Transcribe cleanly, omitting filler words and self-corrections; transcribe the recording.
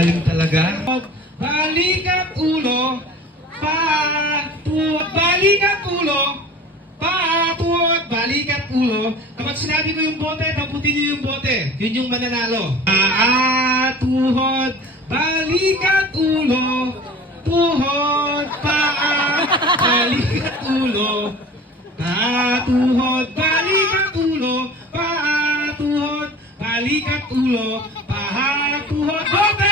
Galing talaga. Balik at ulo, patuwag, balik at ulo, patuwag, balik at ulo. Kapag sinabi ko yung bote, taputin niyo yung bote. Yun yung mananalo. Tuhod, balik at ulo, tuhod, balik at ulo, tuhod, balik at ulo, tuhod, balik at ulo, tuhod, bote!